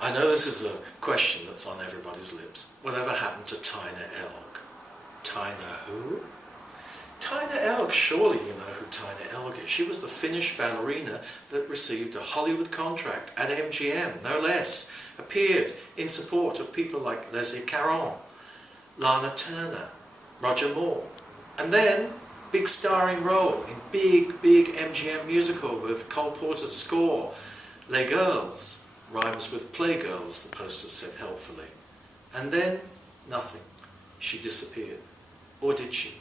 I know this is a question that's on everybody's lips. Whatever happened to Taina Elg? Taina who? Taina Elg, surely you know who Taina Elg is. She was the Finnish ballerina that received a Hollywood contract at MGM, no less. Appeared in support of people like Leslie Caron, Lana Turner, Roger Moore. And then, big starring role in big MGM musical with Cole Porter's score, Les Girls. Rhymes with Playgirls, the poster said helpfully. And then, nothing. She disappeared. Or did she?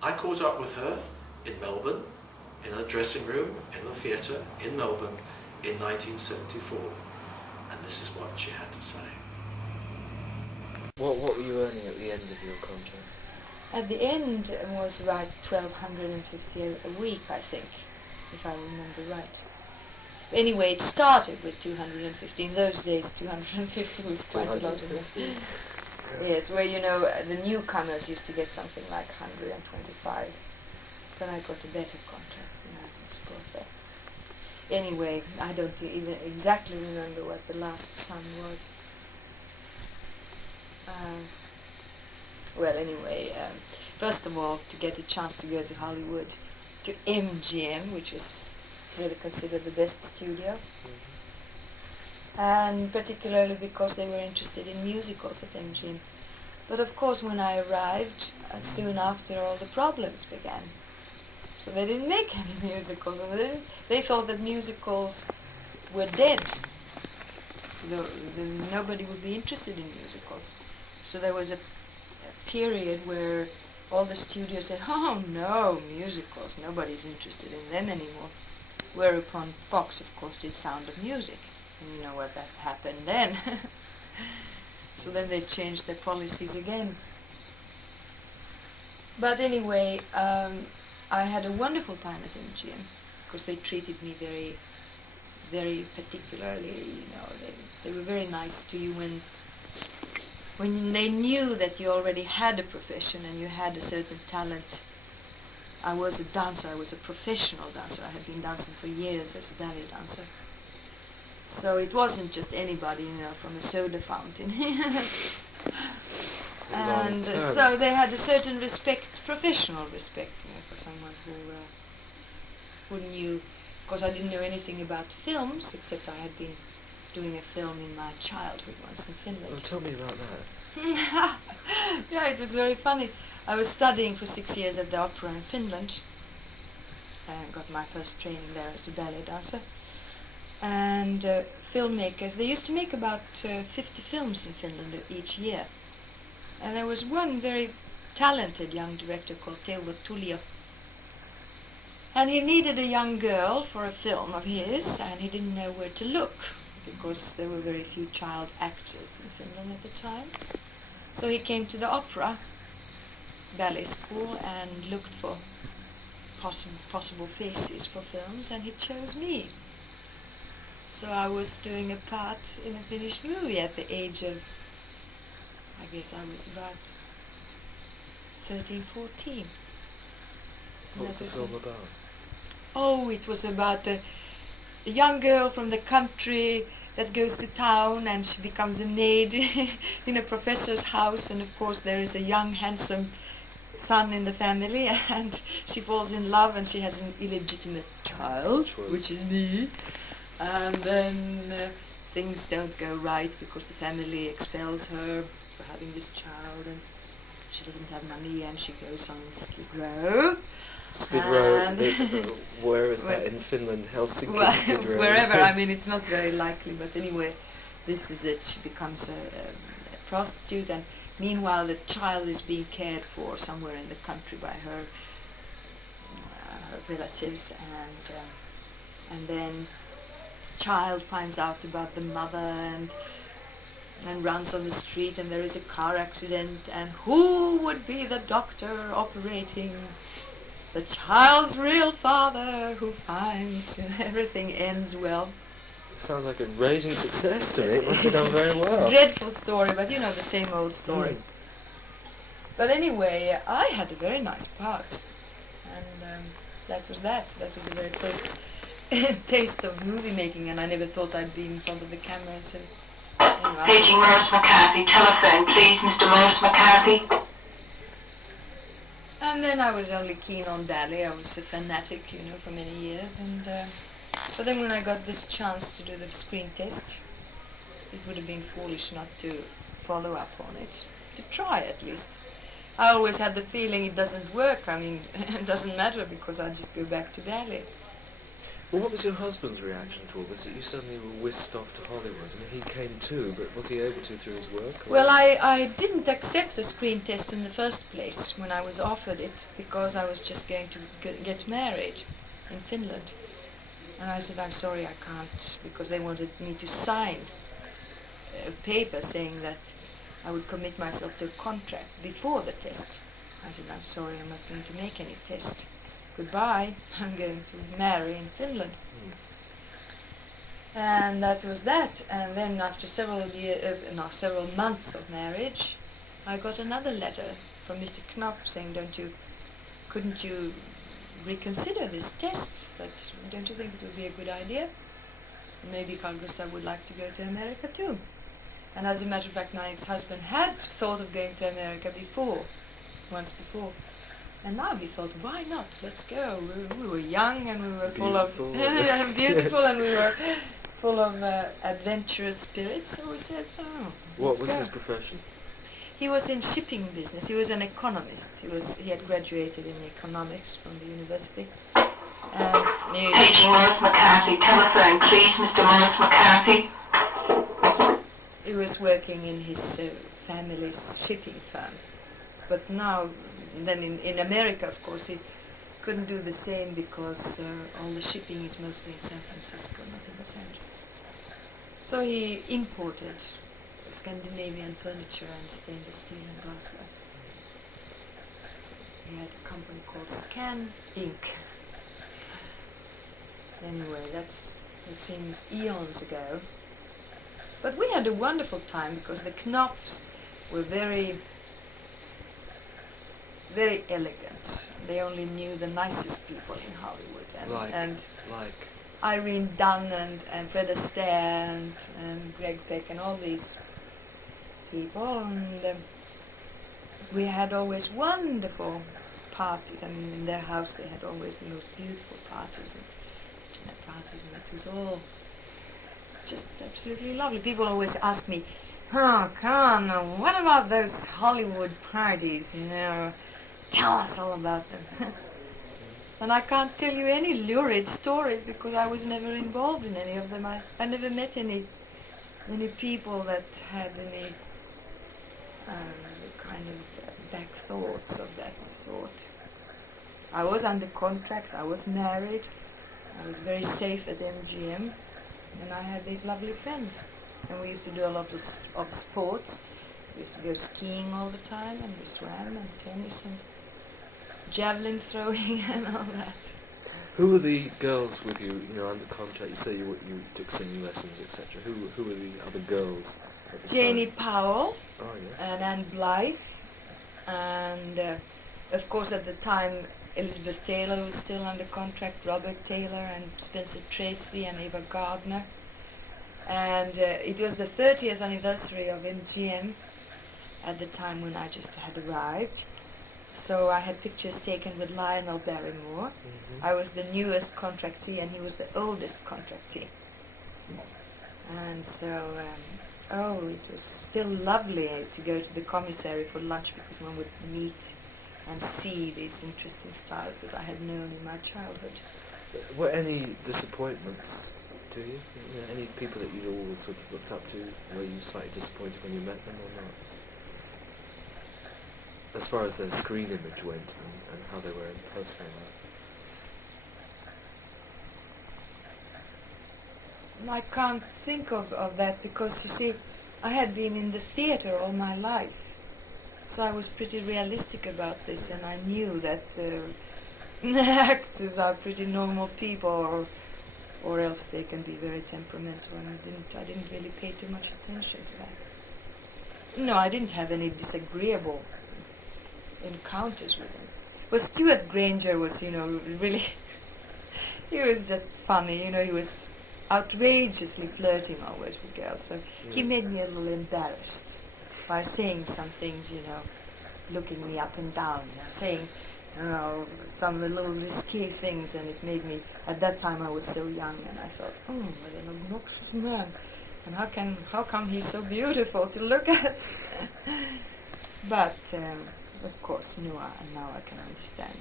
I caught up with her in Melbourne, in a dressing room, in a theatre, in Melbourne, in 1974. And this is what she had to say. What were you earning at the end of your contract? At the end, it was about 1,250 a week, I think, if I remember right. Anyway, it started with 250. In those days, 250 was quite a lot of money. Yes, where, you know, the newcomers used to get something like 125. Then I got a better contract and I was brought there. Anyway, I don't even exactly remember what the last sum was. Well, anyway, first of all, to get a chance to go to Hollywood, to MGM, which was really considered the best studio, and particularly because they were interested in musicals at MGM. But of course, when I arrived, soon after, all the problems began. So they didn't make any musicals. They thought that musicals were dead. So nobody would be interested in musicals. So there was a period where all the studios said, oh no, musicals, nobody's interested in them anymore. Whereupon Fox, of course, did Sound of Music. And you know what that happened then. So then they changed their policies again. But anyway, I had a wonderful time at MGM because they treated me very, very particularly. You know, they were very nice to you when they knew that you already had a profession and you had a certain talent. I was a dancer. I was a professional dancer. I had been dancing for years as a ballet dancer. So it wasn't just anybody, you know, from a soda fountain. And so they had a certain respect, professional respect, you know, for someone who knew. Of course, I didn't know anything about films, except I had been doing a film in my childhood once in Finland. Well, tell me about that. Yeah, it was very funny. I was studying for 6 years at the opera in Finland. And got my first training there as a ballet dancer. And filmmakers, they used to make about 50 films in Finland each year. And there was one very talented young director called Teuvo Tullio. And he needed a young girl for a film of his, and he didn't know where to look, because there were very few child actors in Finland at the time. So he came to the opera ballet school and looked for possible faces for films, and he chose me. So I was doing a part in a Finnish movie at the age of, I guess I was about 13, 14. What was the film about? Oh, it was about a young girl from the country that goes to town and she becomes a maid in a professor's house, and of course there is a young, handsome son in the family, and she falls in love and she has an illegitimate child, which is me. And then things don't go right because the family expels her for having this child, and she doesn't have money, and she goes on Skid Row. Skid Row, where is that in Finland? Helsinki, well, Skid Row? Wherever, I mean, it's not very likely, but anyway, this is it. She becomes a prostitute, and meanwhile the child is being cared for somewhere in the country by her relatives, and then the child finds out about the mother and runs on the street, and there is a car accident, and who would be the doctor operating the child's real father, who finds everything ends well. Sounds like a raging success to me. It must have done very well. Dreadful story, but you know, the same old story. But anyway, I had a very nice part, and that was that. That was the very first taste of movie making, and I never thought I'd be in front of the camera Anyway, Paging Morris McCarthy. Telephone, please, Mr. Morris McCarthy. and then I was only keen on ballet. I was a fanatic, for many years. And but then when I got this chance to do the screen test, it would have been foolish not to follow up on it, to try at least. I always had the feeling it doesn't work. I mean, it doesn't matter because I just go back to ballet. Well, what was your husband's reaction to all this? That you suddenly were whisked off to Hollywood. I mean, he came too, but was he able to through his work? Or? Well, I didn't accept the screen test in the first place when I was offered it because I was just going to get married in Finland. And I said, I'm sorry, I can't, because they wanted me to sign a paper saying that I would commit myself to a contract before the test. I said, I'm sorry, I'm not going to make any test. Goodbye, I'm going to marry in Finland. And that was that. And then after several months of marriage, I got another letter from Mr. Knopf saying, couldn't you reconsider this test? But don't you think it would be a good idea? Maybe Carl Gustav would like to go to America too. And as a matter of fact, my ex-husband had thought of going to America once before. And now he thought, why not? Let's go. We were young and we were full of beautiful, and we were full of adventurous spirits. So we said, what was his profession? He was in shipping business. He was an economist. He had graduated in economics from the university. Paging Morris McCarthy. Telephone, please, Mr. Morris McCarthy. He was working in his family's shipping firm. But now, then in America, of course, he couldn't do the same because all the shipping is mostly in San Francisco, not in Los Angeles. So he imported Scandinavian furniture and stainless steel and glassware. So he had a company called Scan Inc. Anyway, that seems eons ago. But we had a wonderful time because the Knopfs were very, very elegant. They only knew the nicest people in Hollywood. And Irene Dunn and Fred Astaire and Greg Peck and all these people. And we had always wonderful parties. I mean, in their house they had always the most beautiful parties and dinner parties, and it was all just absolutely lovely. People always ask me, oh, come on, what about those Hollywood parties, Tell us all about them. And I can't tell you any lurid stories because I was never involved in any of them. I never met any people that had any kind of back thoughts of that sort. I was under contract, I was married, I was very safe at MGM, and I had these lovely friends. And we used to do a lot of sports. We used to go skiing all the time, and we swam, and tennis, and javelin throwing, and all that. Who were the girls with you, under contract? You say you took singing lessons, etc. Who were the other girls at the Janie time? Powell, yes. and Anne Blythe, and of course at the time Elizabeth Taylor was still under contract, Robert Taylor and Spencer Tracy and Ava Gardner. And it was the 30th anniversary of MGM at the time when I just had arrived. So I had pictures taken with Lionel Barrymore. Mm-hmm. I was the newest contractee and he was the oldest contractee. And so, it was still lovely to go to the commissary for lunch because one would meet and see these interesting stars that I had known in my childhood. Were any disappointments to you? Any people that you always sort of looked up to, were you slightly disappointed when you met them or not? As far as their screen image went and how they were in personal life. I can't think of that because, you see, I had been in the theatre all my life. So I was pretty realistic about this, and I knew that actors are pretty normal people, or else they can be very temperamental, and I didn't really pay too much attention to that. No, I didn't have any disagreeable encounters with him. But Stuart Granger was, really, he was just funny, he was outrageously flirting always with girls. So he made me a little embarrassed by saying some things, looking me up and down, saying, some little risky things, and it made me, at that time I was so young, and I thought, what an obnoxious man, and how come he's so beautiful to look at? But, of course, now I can understand.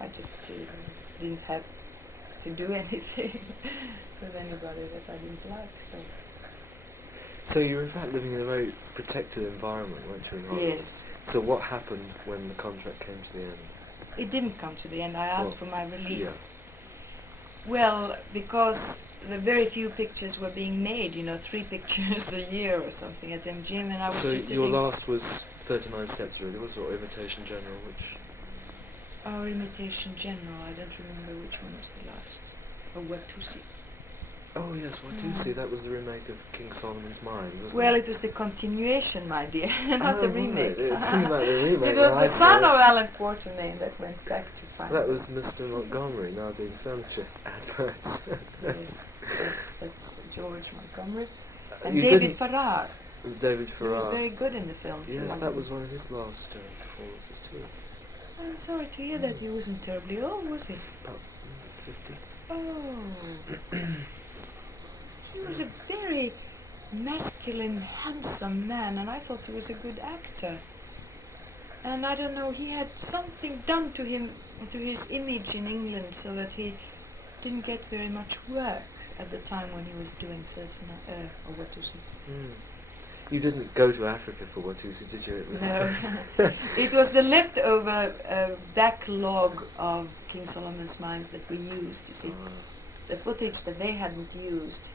I just didn't have to do anything with anybody that I didn't like, so... So you were in fact living in a very protected environment, weren't you, in Hollywood? Yes. So what happened when the contract came to the end? It didn't come to the end. I asked for my release. Yeah. Well, because the very few pictures were being made, 3 pictures a year or something at MGM, and I was so just your sitting... last was 39 Steps, really, was it, or Imitation General, which... Our Imitation General, I don't remember which one was the last. Or Watusi. Oh yes, Watusi, that was the remake of King Solomon's Mine, wasn't Well, it? it was the continuation, my dear, not the Was remake. it seemed like the remake. It was when the I saw son it. of Alan Quartermain that went back to find That it. was Mr. Montgomery, now doing furniture adverts. Yes, that's George Montgomery. And You David didn't- Farrar. David He Farrar. was very good in the film, too. Yes, that was one of his last performances too. I'm sorry to hear that he wasn't terribly old, was he? About 50. Oh. He was a very masculine, handsome man, and I thought he was a good actor. And I don't know, he had something done to him, to his image in England, so that he didn't get very much work at the time when he was doing 39, or what is it? You didn't go to Africa for Watusi, did you? It was No. It was the leftover backlog of King Solomon's Mines that we used, you see. The footage that they hadn't used,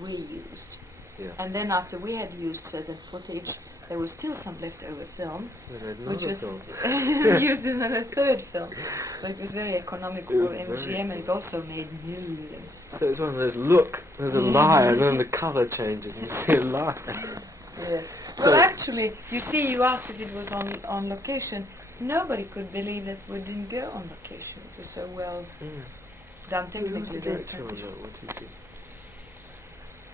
we used. Yeah. And then after we had used certain footage, there was still some leftover film, So they made which another was film. used in a third film. So it was very economical It for was MGM, very and it also made millions. So it's one of those, look, there's a lie, and then the colour changes and you see a lie. Yes. So- Well, actually, you see, you asked if it was on location. Nobody could believe that we didn't go on location. It was so well done Who was technically. the director on that Watusi?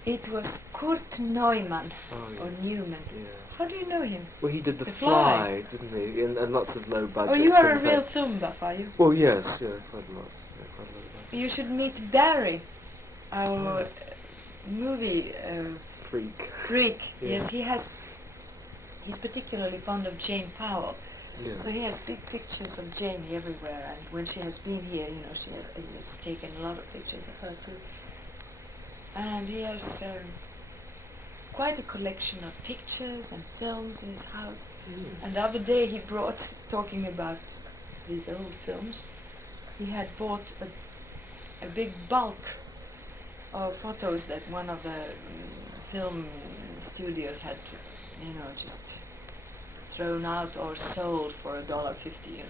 It was Kurt Neumann, Oh, or yes. Newman. Yeah. How do you know him? Well, he did The The Fly, Fly. didn't he? And lots of low budget Oh, you are a things real like- film buff, are you? Well, yes, yeah, quite a lot. Yeah, quite a lot of that. You should meet Barry, our movie Freak. freak. Yeah. Yes, he's particularly fond of Jane Powell. Yeah. So he has big pictures of Jane everywhere, and when she has been here, he has taken a lot of pictures of her too. And he has quite a collection of pictures and films in his house. And the other day he brought, talking about these old films, he had bought a big bulk of photos that one of the film studios had, just thrown out or sold for $1.50,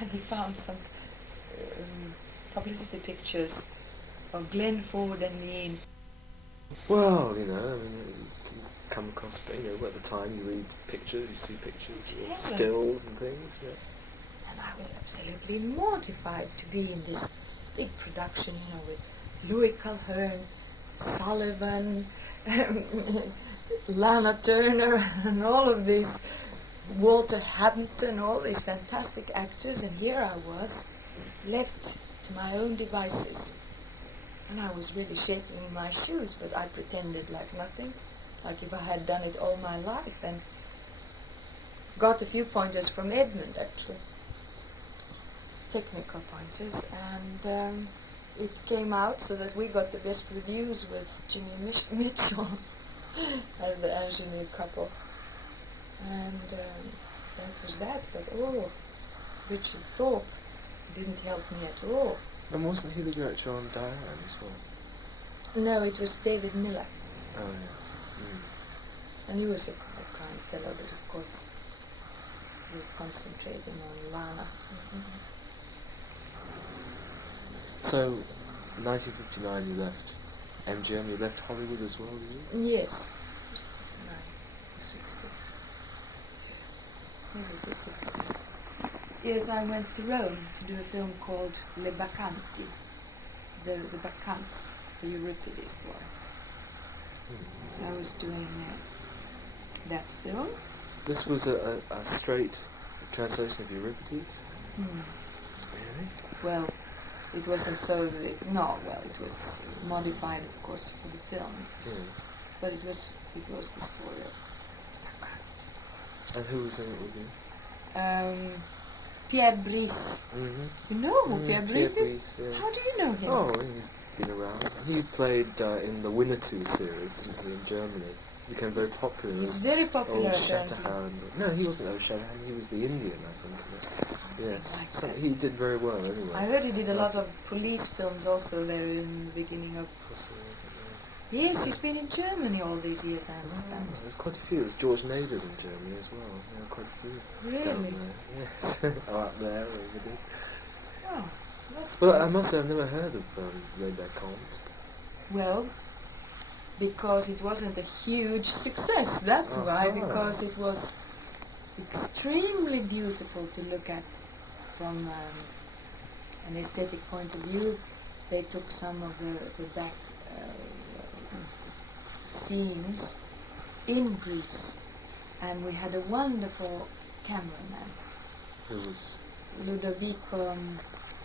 And he found some publicity pictures of Glenn Ford and me. Well, I mean, you can come across, at the time you read pictures, you see pictures, or Yes. stills and things, yeah. And I was absolutely mortified to be in this big production, with Louis Calhern, Sullivan, Lana Turner, and all of these, Walter Hampton, all these fantastic actors, and here I was, left to my own devices. And I was really shaking in my shoes, but I pretended like nothing, like if I had done it all my life, and got a few pointers from Edmund, actually. Technical pointers, and it came out so that we got the best reviews with Jimmy Mitchell and the engineer couple. And that was that, but Richard Thorpe didn't help me at all. And wasn't he the director on Diane as well? No, it was David Miller, Oh, yes. and he was a kind fellow, but of course he was concentrating on Lana. So, 1959 you left MGM, you left Hollywood as well, did you? Yes, it was 59 or 60. Maybe it was 60. Yes, I went to Rome to do a film called Le Bacanti. the Bacchants, the Euripides story. So I was doing that film. This was a straight translation of Euripides? Really? Well, it wasn't so. It was modified, of course, for the film. Yes. But it was the story of the Bacchants. And who was in it with you? Pierre Brice. Mm-hmm. You know who Pierre Brice is? Brice, yes. How do you know him? Oh, he's been around. He played in the Winnetou series, didn't he, in Germany? He became very popular. He's very popular. Old Shatterhand. No, he wasn't Old Shatterhand, he was the Indian, I think. Something Yes, like that. he did very well anyway. I heard he did a lot of police films also there in the beginning of... Yes, he's been in Germany all these years, I understand. Oh, there's quite a few. There's George Nader's in Germany as well. There are quite a few. Really? Down there. Yes. Or up there, wherever it is. Oh, that's Well, good. I must say I've never heard of Resurfaced. Well, because it wasn't a huge success, that's why, because it was extremely beautiful to look at from an aesthetic point of view. They took some of the back scenes in Greece, and we had a wonderful cameraman, Who was... Ludovico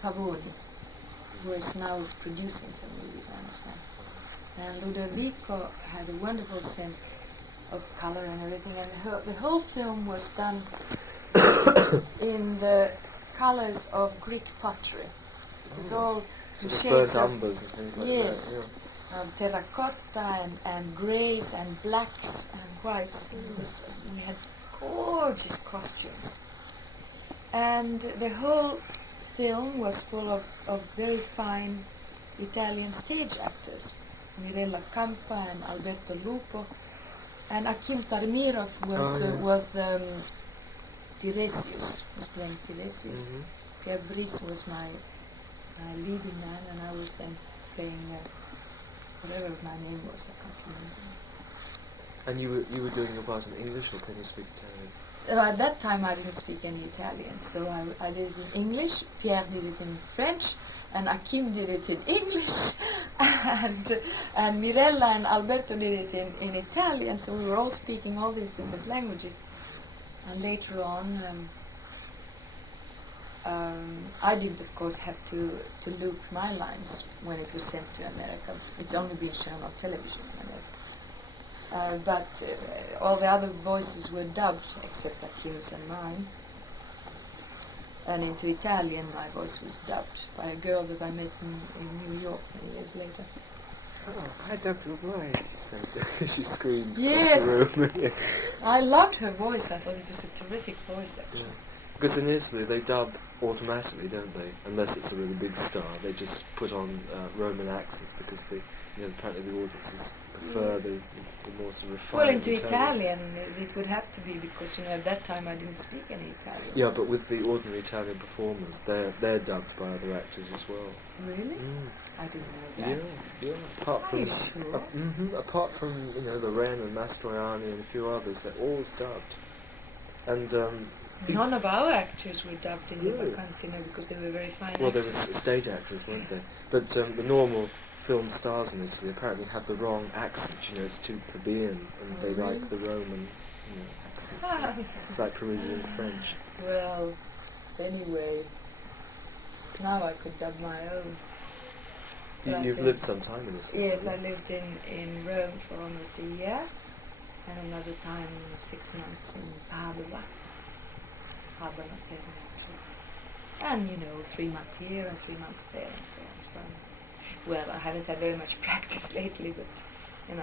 Pavoni, who is now producing some movies, I understand. And Ludovico had a wonderful sense of color and everything, and the whole film was done in the colors of Greek pottery. It was all sort the of shades burnt of... umbers and things like Yes. that. Yeah. Terracotta and greys and blacks and whites. We had gorgeous costumes. And the whole film was full of very fine Italian stage actors. Mirella Campa and Alberto Lupo. And Akim Tarmirov was the Tiresias, was playing Tiresias. Mm-hmm. Pierre Brice was my leading man, and I was then playing whatever my name was, I can't remember. And you were doing your part in English, or can you speak Italian? At that time I didn't speak any Italian, so I did it in English, Pierre did it in French, and Akim did it in English, and Mirella and Alberto did it in Italian, so we were all speaking all these different languages. And later on, I didn't, of course, have to loop my lines when it was sent to America. It's only been shown on television in America. But all the other voices were dubbed, except Akim's and mine. And into Italian, my voice was dubbed by a girl that I met in New York many years later. Oh, I dubbed your voice, she said. She screamed Yes. across the room. I loved her voice. I thought it was a terrific voice, actually. Yeah. Because in Italy, they dub automatically, don't they? Unless it's a really big star, they just put on Roman accents because apparently the audiences prefer the more sort of refined Well, into Italian, it would have to be, because at that time I didn't speak any Italian. Yeah, but with the ordinary Italian performers, they're dubbed by other actors as well. Really? I didn't know that. Yeah. Apart from Are you sure? apart from Loren and Mastroianni and a few others, they're always dubbed. And None of our actors were dubbed in the Really? Baccanti, because they were very fine well, they were actors. stage actors, weren't they? But the normal film stars in Italy apparently have the wrong accent. It's too plebeian, and they Really? like the Roman accent. It's like Parisian French. Well, anyway, now I could dub my own. You've lived some time in Italy. Yes, I haven't lived in Rome for almost a year, and another time 6 months in Padua. Padua, actually. And 3 months here and 3 months there and so on. So, well, I haven't had very much practice lately, but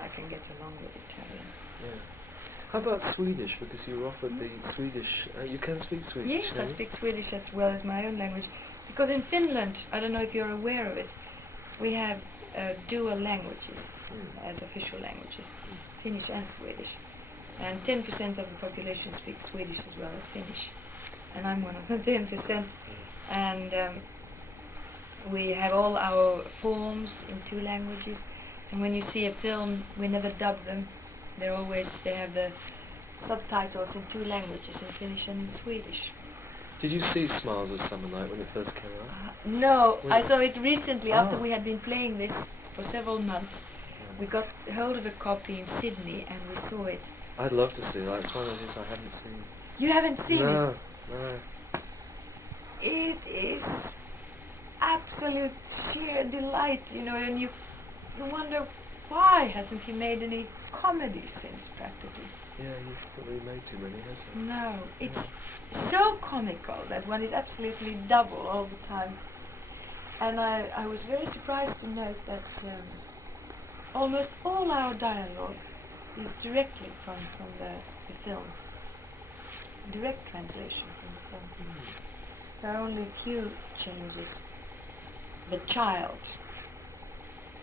I can get along with Italian. Yeah. How about Swedish? Because you were offered the Swedish. You can speak Swedish. Yes, can I you? speak Swedish as well as my own language. Because in Finland, I don't know if you're aware of it, we have dual languages as official languages, Finnish and Swedish. And 10% of the population speaks Swedish as well as Finnish. And I'm one of the 10%. And we have all our forms in 2 languages. And when you see a film, we never dub them. They have the subtitles in 2 languages, in Finnish and in Swedish. Did you see Smiles of Summer Night when it first came out? No, When- I saw it recently after Ah. we had been playing this for several months. We got hold of a copy in Sydney and we saw it. I'd love to see that. It's one of these I haven't seen. You haven't seen it? No. It is absolute sheer delight, you know, and you wonder why hasn't he made any comedy since practically. Yeah, he hasn't really made too many, has he? No, it's so comical that one is absolutely double all the time. And I was very surprised to note that almost all our dialogue is directly from the film. Direct translation from the film. There are only a few changes. The child,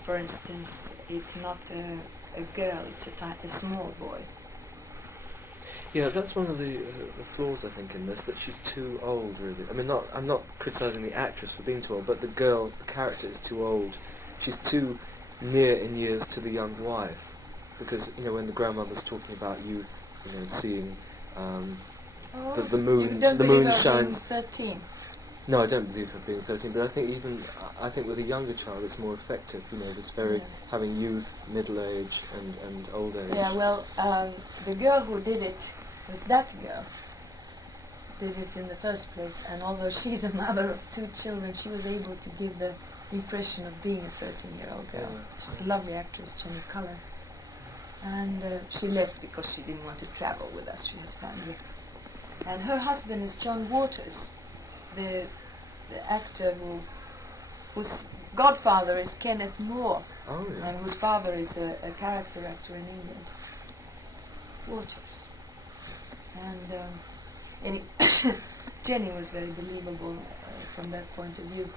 for instance, is not a girl, it's a small boy. Yeah, that's one of the flaws, I think, in this, that she's too old, really. I mean, I'm not criticising the actress for being too old, but the character is too old. She's too near in years to the young wife. Because, you know, when the grandmother's talking about youth, you know, seeing the moon, You don't the believe moon her shines. being 13? No, I don't believe her being 13, but I think with a younger child it's more effective, you know, this very, having youth, middle age and old age. Yeah, well, the girl who did it was that girl. Did it in the first place, and although she's a mother of 2 children, she was able to give the impression of being a 13-year-old girl. Yeah. She's a lovely actress, Jenny Culler. And she left because she didn't want to travel with us, she has family. And her husband is John Waters, the actor whose godfather is Kenneth Moore, and whose father is a character actor in England. Waters. And Jenny was very believable from that point of view.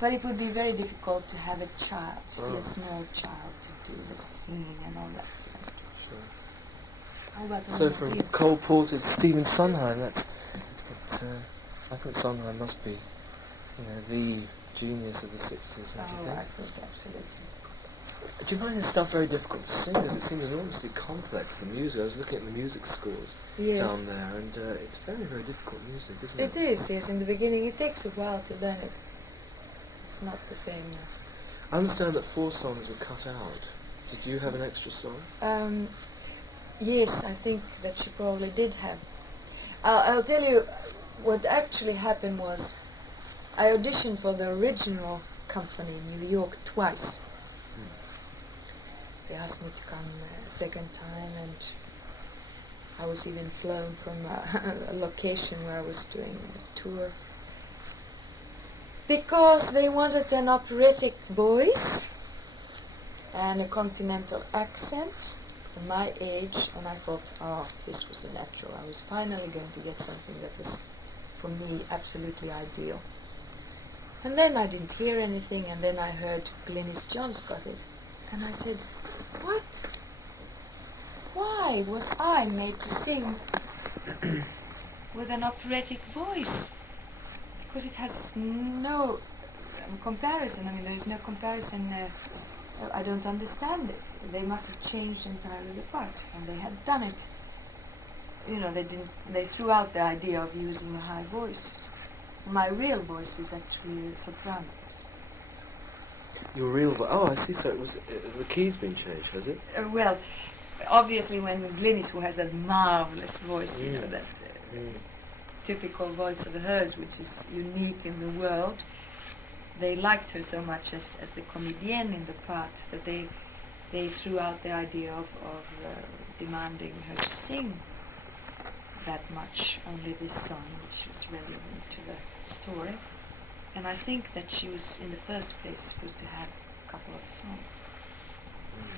But it would be very difficult to have a child, see a small child to do the singing and all that. Sure. How about So all from of you? Cole Porter to Stephen Sondheim, I think Sondheim must be, you know, the genius of the 60s, don't you think? I think absolutely. Do you find his stuff very difficult to sing? Because it seems enormously complex, the music. I was looking at the music scores down there, and it's very, very difficult music, isn't it? It is, yes. In the beginning, it takes a while to learn it. It's not the same. I understand that 4 songs were cut out. Did you have an extra song? Yes, I think that she probably did have. I'll tell you what actually happened was I auditioned for the original company in New York twice. They asked me to come a second time, and I was even flown from a location where I was doing a tour. Because they wanted an operatic voice and a continental accent for my age, and I thought, this was a natural. I was finally going to get something that was, for me, absolutely ideal. And then I didn't hear anything, and then I heard Glynis Johns got it. And I said, what? Why was I made to sing with an operatic voice? Because it has no comparison. I mean, there is no comparison. I don't understand it. They must have changed entirely the part, and they had done it. You know, they threw out the idea of using a high voice. My real voice is actually a soprano voice. Your real voice? Oh, I see. So it was the key's been changed, has it? Well, obviously, when Glynis, who has that marvelous voice, you know, that typical voice of hers, which is unique in the world, they liked her so much as the comedienne in the part that they threw out the idea of demanding her to sing that much, only this song, which was relevant to the story. And I think that she was, in the first place, supposed to have a couple of songs.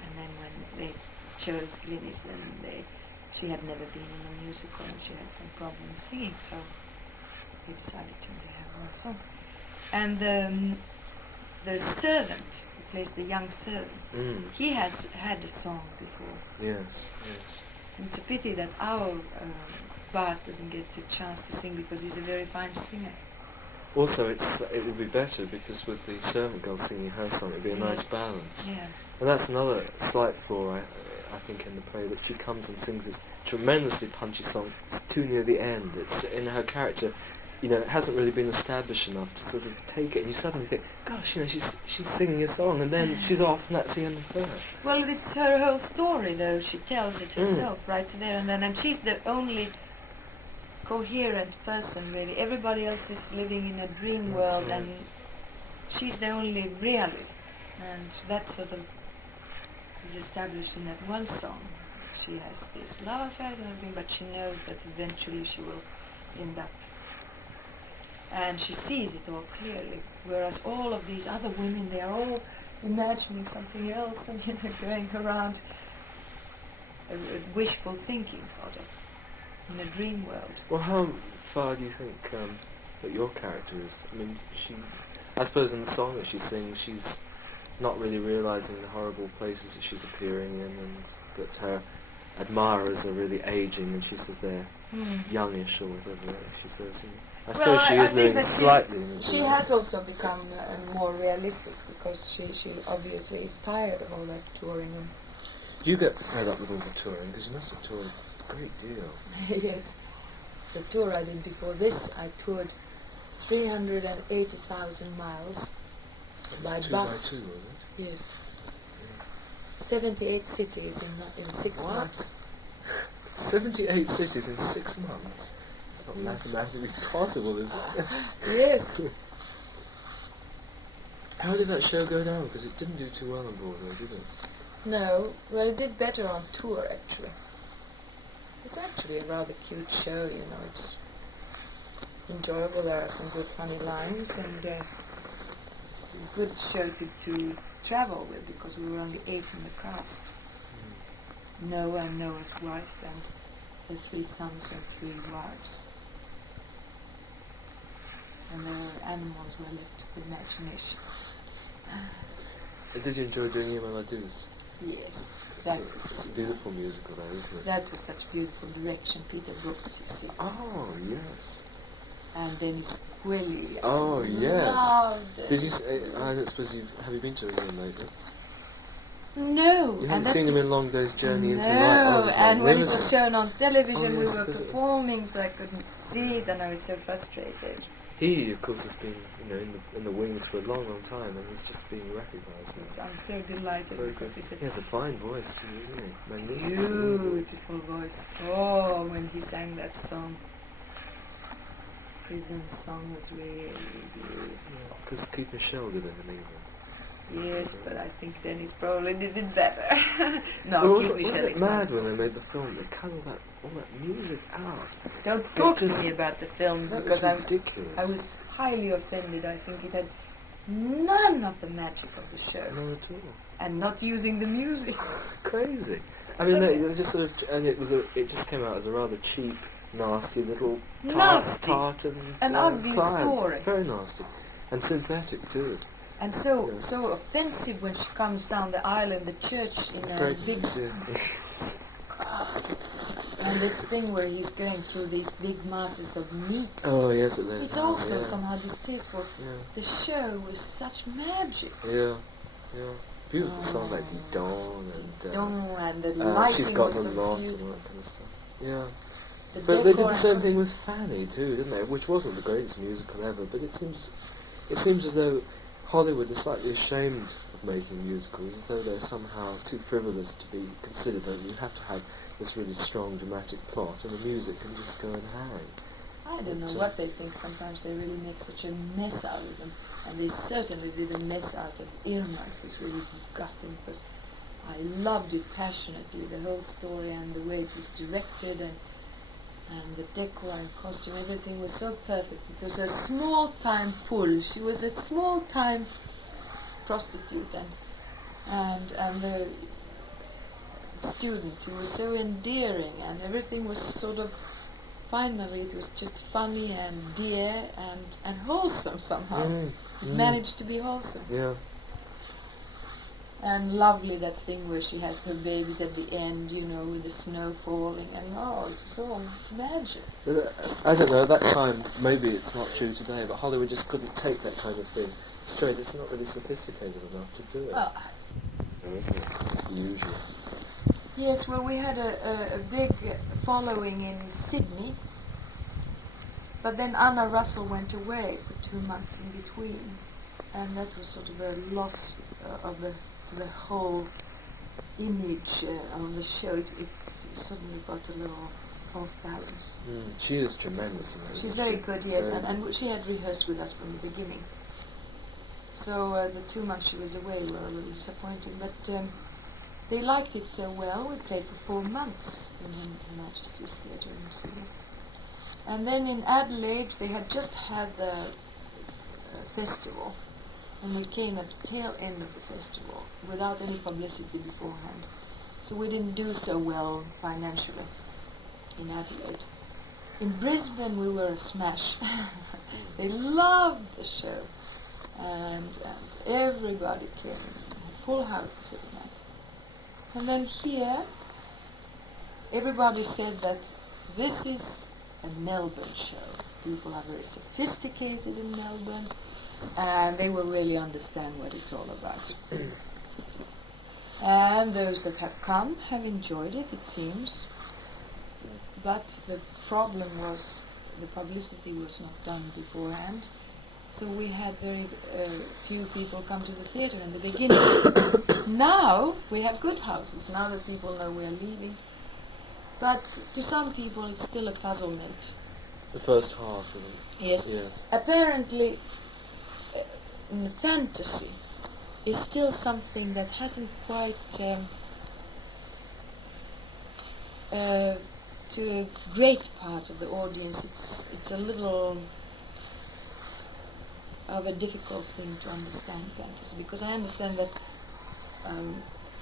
And then when they chose Glynis, then she had never been in a musical and she had some problems singing, so they decided to only have one song. And the servant, who plays the young servant, he has had a song before. Yes. And it's a pity that our Bart doesn't get a chance to sing because he's a very fine singer. Also, it would be better because with the servant girl singing her song, it would be a nice balance. Yeah. And that's another slight flaw I think, in the play, that she comes and sings this tremendously punchy song. It's too near the end. It's in her character, it hasn't really been established enough to sort of take it, and you suddenly think, gosh, she's singing a song, and then she's off, and that's the end of her. Well, it's her whole story, though. She tells it herself right there and then, and she's the only coherent person, really. Everybody else is living in a dream world, right. and she's the only realist, and that sort of is established in that one song. She has this love affairs and everything, but she knows that eventually she will end up, and she sees it all clearly, whereas all of these other women, they are all imagining something else and going around wishful thinking, sort of, in a dream world. Well, how far do you think that your character is? I mean, I suppose in the song that she sings, she's not really realising the horrible places that she's appearing in, and that her admirers are really aging, and she says they're youngish or whatever she says. And I suppose she is living slightly. She has also become more realistic, because she obviously is tired of all that touring. Do you get fed up with all the touring? Because you must have toured a great deal. Yes. The tour I did before this, I toured 380,000 miles by bus. 2 by 2, was it? Yes. 78 cities in 6 months. 78 cities in 6 months? It's not mathematically possible, is it? Yes. How did that show go down? Because it didn't do too well on Broadway, did it? No, well, it did better on tour, actually. It's actually a rather cute show, it's enjoyable. There are some good funny lines, and it's a good show to travel with, because we were only 8 in the cast. Noah and Noah's wife, and their 3 sons and 3 wives. And the animals were left to the imagination. Did you enjoy doing Yema Ladus? Yes. It's a beautiful musical, though, isn't it? That was such beautiful direction, Peter Brooks, you see. Oh, yes. And Dennis Quilly. Oh, yes. Loved it. Did you? I don't suppose have you been to England lately? No. You haven't seen him in Long Day's Journey into Night? No, and when it was shown on television, yes, we were performing, so I couldn't see it, and I was so frustrated. He, of course, has been, in the wings for a long, long time, and he's just being recognised now. I'm so delighted, because he has a fine voice too, isn't he? Magnificent. Beautiful voice. Oh, when he sang that song, Prison Song, was really beautiful. Because Keith Michelle did it in England. Yes, but I think Dennis probably did it better. No, well, Keith Michelle wasn't is it mad wonderful. when they made the film? They cut all that music out. Don't talk to me about the film, That because was ridiculous. I was highly offended. I think it had none of the magic of the show. Not at all. And not using the music. Crazy. I mean, it was just sort of, and it just came out as a rather cheap, nasty little tart and ugly Clyde. story. Very nasty, and synthetic too. And so offensive when she comes down the aisle in the church in a big and this thing where he's going through these big masses of meat. Oh yes, it is. It's also somehow distasteful. Yeah. The show was such magic. Yeah. Beautiful song like Didon and the lighting She's Got was the so Lot beautiful. and all that kind of stuff. Yeah. But they did the same thing with Fanny too, didn't they? Which wasn't the greatest musical ever, but it seems as though Hollywood is slightly ashamed of making musicals, as though they're somehow too frivolous to be considered. That you have to have this really strong dramatic plot, and the music can just go and hang. I don't know what they think. Sometimes they really make such a mess out of them, and they certainly did a mess out of Irma. It was really disgusting, because I loved it passionately, the whole story and the way it was directed, and the decor and costume, everything was so perfect. It was a small-time pull. She was a small-time prostitute, and the student, he was so endearing, and everything was sort of, finally it was just funny and dear and wholesome somehow. It managed to be wholesome. Yeah. And lovely, that thing where she has her babies at the end, with the snow falling, and it was all magic. I don't know, at that time, maybe it's not true today, but Hollywood just couldn't take that kind of thing straight. It's not really sophisticated enough to do it. Well, Isn't it? Usually. Yes, well, we had a big following in Sydney, but then Anna Russell went away for 2 months in between, and that was sort of a loss of the whole image of the show. It suddenly got a little off balance. She is tremendous. She's very good, yes, Very and she had rehearsed with us from the beginning. So the 2 months she was away were a little disappointing, but they liked it so well. We played for 4 months in Her Majesty's Theatre in Sydney. And then in Adelaide they had just had the festival, and we came at the tail end of the festival without any publicity beforehand. So we didn't do so well financially in Adelaide. In Brisbane we were a smash. They loved the show, and everybody came, full houses every night. And then here, everybody said that this is a Melbourne show. People are very sophisticated in Melbourne, and they will really understand what it's all about. And those that have come have enjoyed it, it seems. But the problem was the publicity was not done beforehand. So we had very few people come to the theatre in the beginning. Now we have good houses, now that people know we are leaving. But to some people it's still a puzzlement. The first half, isn't it? Yes. Yes. Apparently, fantasy is still something that hasn't quite, to a great part of the audience, it's a little of a difficult thing to understand fantasy, because I understand that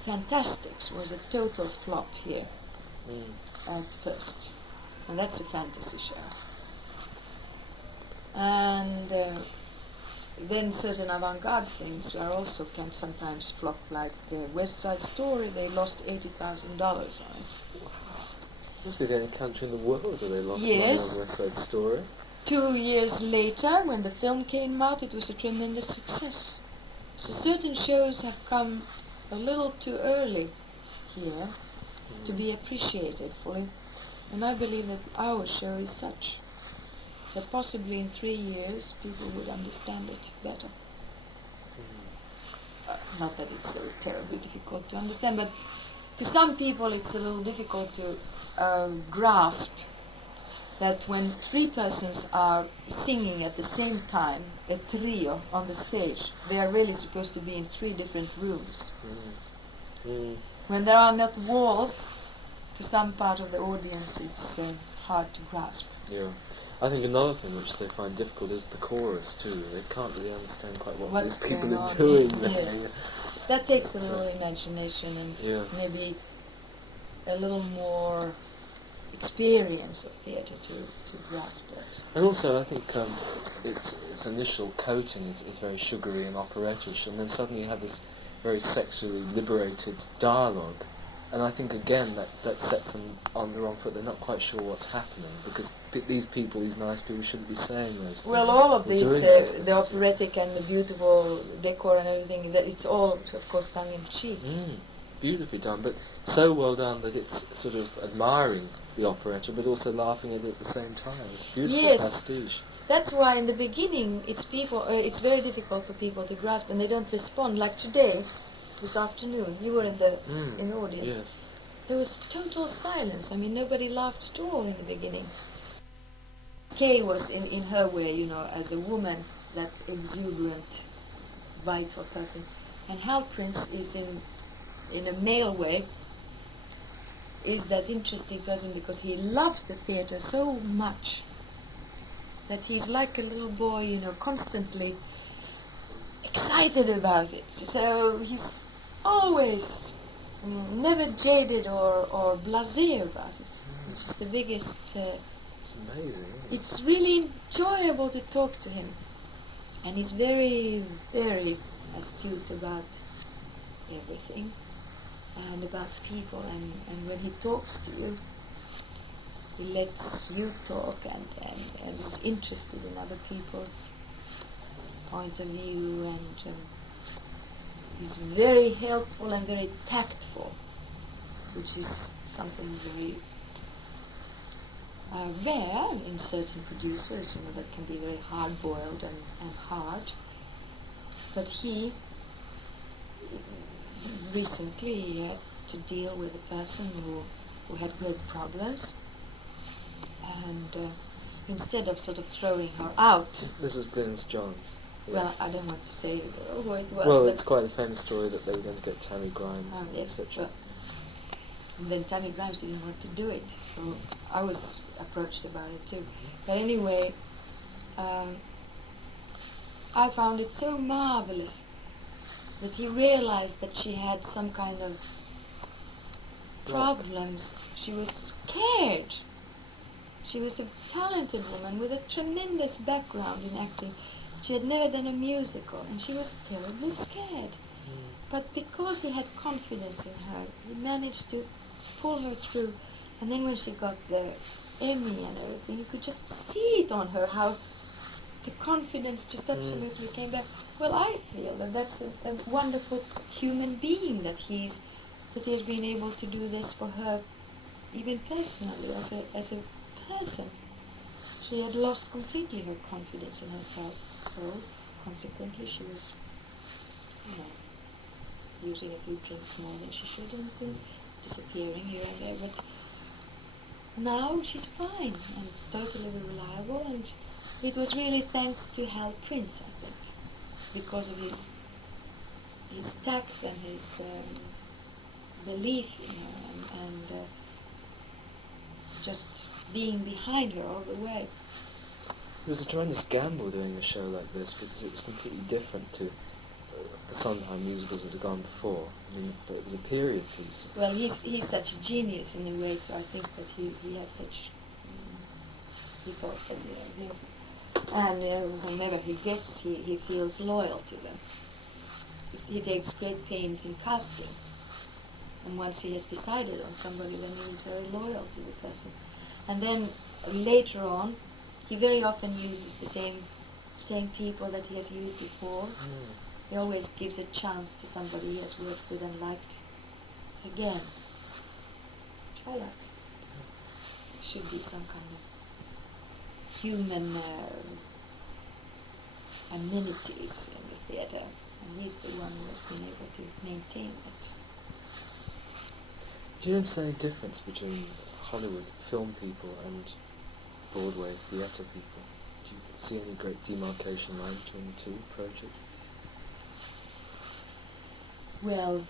Fantastics was a total flop here at first, and that's a fantasy show. And then certain avant-garde things are also can sometimes flop, like the West Side Story. They lost $80,000 on it. Must be the only country in the world where they lost money Yes. on West Side Story. 2 years later, when the film came out, it was a tremendous success. So certain shows have come a little too early here to be appreciated fully. And I believe that our show is such that possibly in 3 years people would understand it better. Not that it's so terribly difficult to understand, but to some people it's a little difficult to grasp that when 3 persons are singing at the same time, a trio on the stage, they are really supposed to be in 3 different rooms. When there are not walls, to some part of the audience it's hard to grasp. Yeah. I think another thing which they find difficult is the chorus too. They can't really understand quite what What's these people going are on, doing yeah. there. Yes. That takes a little imagination and maybe a little more experience of theatre to grasp it. And also I think its initial coating is very sugary and operettish, and then suddenly you have this very sexually liberated dialogue. And I think again that sets them on the wrong foot. They're not quite sure what's happening, because these people, these nice people, shouldn't be saying those things. Well, all of or these, doing those the things. operatic and the beautiful decor and everything, that it's all, of course, tongue-in-cheek. Beautifully done, but so well done that it's sort of admiring the operetta, but also laughing at it at the same time. It's beautiful pastiche. That's why in the beginning it's very difficult for people to grasp, and they don't respond. Like today, this afternoon, you were in the audience. Yes. There was total silence. I mean, nobody laughed at all in the beginning. Kay was in her way, you know, as a woman, that exuberant, vital person, and Hal Prince is in a male way, is that interesting person because he loves the theatre so much that he's like a little boy, you know, constantly excited about it. So he's always never jaded or blasé about it, which is the biggest... It's amazing, isn't it? It's really enjoyable to talk to him. And he's very, very astute about everything and about people, and when he talks to you, he lets you talk and is interested in other people's point of view, and he's very helpful and very tactful. which is something very rare in certain producers, that can be very hard-boiled and hard. But he recently had to deal with a person who had great problems, and instead of sort of throwing her out. This is Glynis Johns. Well, Yes. I don't want to say who it was. Well, but it's quite a famous story that they were going to get Tammy Grimes, yes, etc. well, and then Tammy Grimes didn't want to do it, so I was approached about it too. But anyway, I found it so marvelous that he realized that she had some kind of problems. She was scared. She was a talented woman with a tremendous background in acting. She had never done a musical, and she was terribly scared. But because he had confidence in her, he managed to pull her through. And then when she got the Emmy and everything, you could just see it on her, how the confidence just absolutely came back. Well, I feel that that's a wonderful human being that he has been able to do this for her, even personally, as a person. She had lost completely her confidence in herself, so consequently she was, using a few drinks more than she should and things, disappearing here and there, but now she's fine and totally reliable, and it was really thanks to Hal Prince, I think, because of his tact and his belief in her, and just being behind her all the way. It was a tremendous gamble doing a show like this because it was completely different to the Sondheim musicals that had gone before. I mean, but it was a period piece. Well, he's such a genius in a way, so I think that he has such. He thought that and whomever he gets, he feels loyal to them. He takes great pains in casting, and once he has decided on somebody, then he is very loyal to the person. And then later on, he very often uses the same people that he has used before. He always gives a chance to somebody he has worked with and liked again. I like. There should be some kind of human amenities in the theatre, and he's the one who has been able to maintain it. Do you notice any difference between Hollywood film people and Broadway theatre people? Do you see any great demarcation line between the two approaches? Well,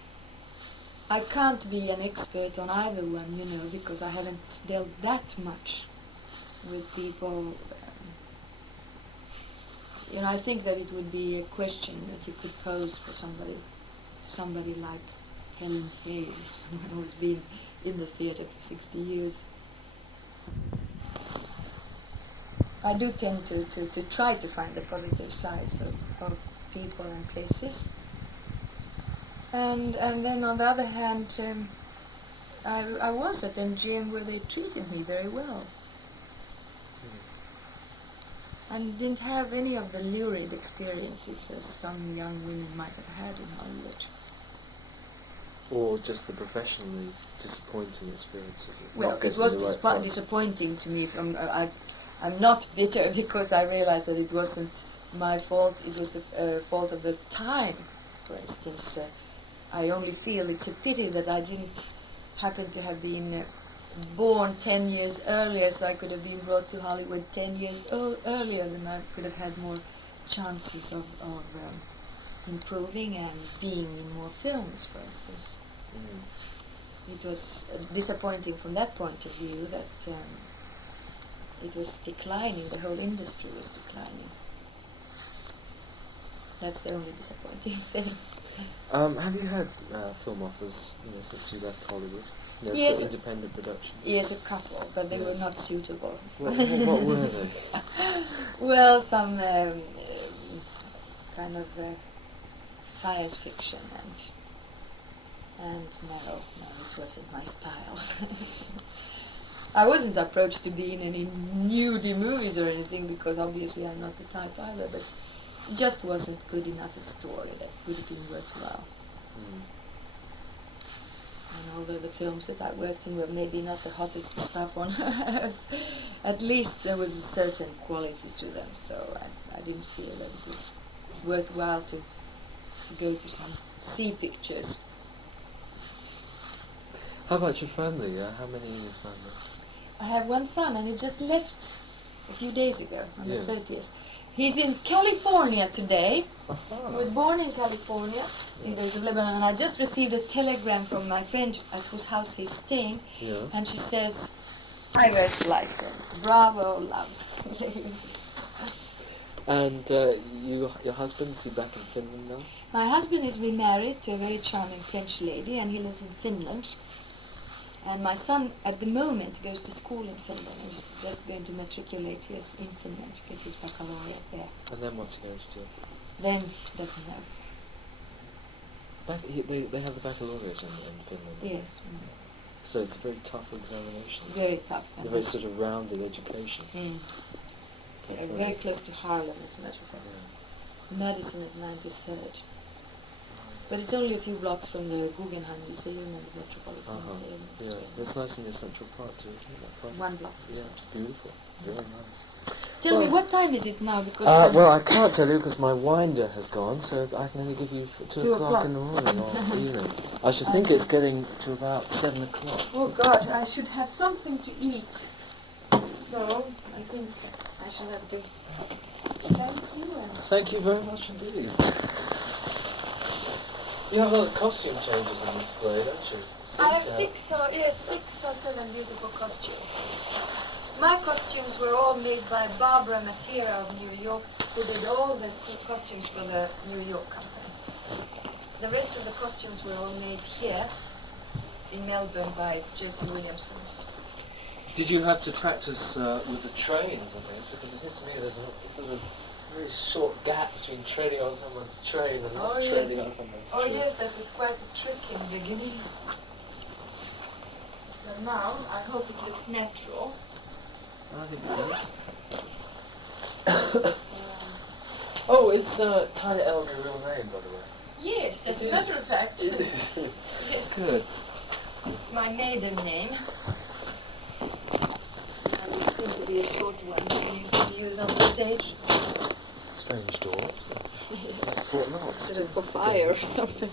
I can't be an expert on either one, because I haven't dealt that much with people. I think that it would be a question that you could pose for somebody like Helen Hay, someone who's been in the theatre for 60 years. I do tend to try to find the positive sides of people and places. And then on the other hand, I was at MGM where they treated me very well. And didn't have any of the lurid experiences as some young women might have had in Hollywood. Or just the professionally disappointing experiences? Well, it was disappointing to me. I'm not bitter because I realized that it wasn't my fault. It was the fault of the time, for instance. I only feel it's a pity that I didn't happen to have been born 10 years earlier, so I could have been brought to Hollywood 10 years earlier, then I could have had more chances of improving and being in more films, for instance. It was disappointing from that point of view that it was declining, the whole industry was declining. That's the only disappointing thing. Have you had film offers since you left Hollywood? Yes. Independent productions? Yes, a couple, but they were not suitable. What were they? Well, some kind of science fiction, and no, it wasn't my style. I wasn't approached to be in any nudie movies or anything, because obviously I'm not the type either, but it just wasn't good enough a story that would have been worthwhile. And although the films that I worked in were maybe not the hottest stuff on earth, at least there was a certain quality to them, so I didn't feel that it was worthwhile to go to some sea pictures. How about your family? How many in your family? I have one son, and he just left a few days ago, on Yes. the 30th. He's in California today. Aha. He was born in California, Cedars of Lebanon, and I just received a telegram from my friend at whose house he's staying, Yeah. and she says, "Driver's license, bravo, love." And your husband, is he back in Finland now? My husband is remarried to a very charming French lady, and he lives in Finland. And my son, at the moment, goes to school in Finland. He's just going to matriculate his in Finland, get his baccalaureate there. And then what's he going to do? Then he doesn't know. They have the baccalaureate in Finland. Yes, So it's a very tough examination. very tough. A very sort of rounded education. That's Very close to Harlem, as a matter of fact. Yeah. Madison at 93rd. But it's only a few blocks from the Guggenheim Museum and the Metropolitan Museum. It's Yeah, very that's nice. nice in your Central Park too, isn't it? That part? 1 block. Yeah, it's beautiful. Very nice. Tell me, Well- what time is it now? Because Well, I can't tell you because my winder has gone, so I can only give you 2 2 o'clock in the morning or evening. I should think it's getting to about 7 o'clock. oh God, I should have something to eat. So I think I shall have to. Thank you. And Thank you very much indeed. You have a lot of costume changes in this play, don't you? I have 6 or 7 beautiful costumes. My costumes were all made by Barbara Matera of New York, who did all the costumes for the New York company. The rest of the costumes were all made here in Melbourne by Jason Williamson's. Did you have to practice with the trains and things? Because it seems to me there's a sort of very short gap between treading on someone's train and not treading on someone's train. Oh yes, that was quite a trick in the beginning. But now, I hope it looks natural. I think it does. Oh, is Taina Elg your real name, by the way? Yes, as It a is. matter of fact. It is. Yes, Good. it's my maiden name. And it seemed to be a short one you can use on the stage. Strange door. So I Yes. thought not. Instead of for fire or something.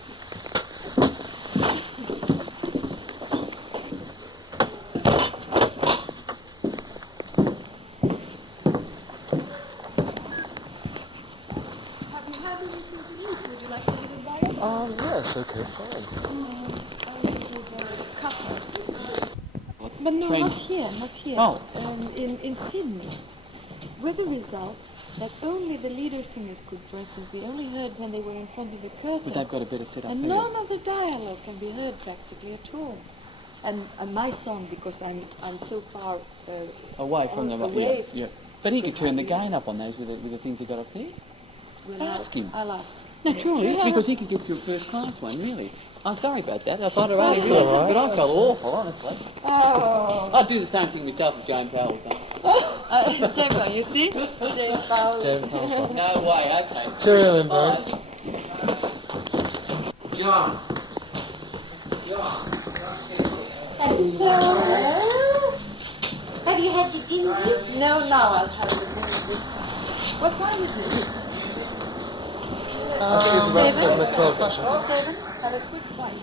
Have you had anything to eat? Would you like a little bite? Oh, yes, okay, fine. But no, Train. not here, not here. Oh. In Sydney, with the result that only the leader singers could, for instance, be only heard when they were in front of the curtain. But they've got a better setup And here. none of the dialogue can be heard practically at all. And my song, because I'm so far Away from the away. yeah. But he could turn the gain up on those with the things he got up there. Will Ask him. I'll ask. Naturally, because he could get you a first class one, really. I'm sorry about that. I thought I only That's really, all right. but I felt awful, honestly. Oh, I'd do the same thing myself if Jane Powell was done. Jane, you see? Jane Powell. Jane Powell. No way, okay. Cheerio then, bro. Bye. John. Hello. Have you had the dinsies? No, now I'll have the dinsies. What time is it? I think it's about 7 o'clock, actually. 7? Have a quick bite.